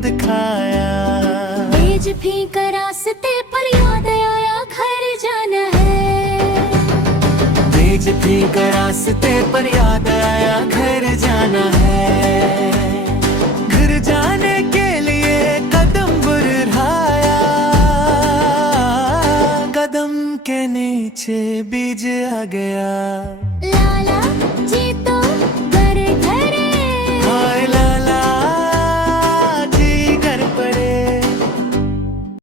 दिखाया। तेज फीका रास्ते पर याद आया घर जाना है। तेज फीका रास्ते पर याद आया घर जाना है। घर जाने के लिए कदम बढ़ाया, कदम के नीचे बीज आ गया।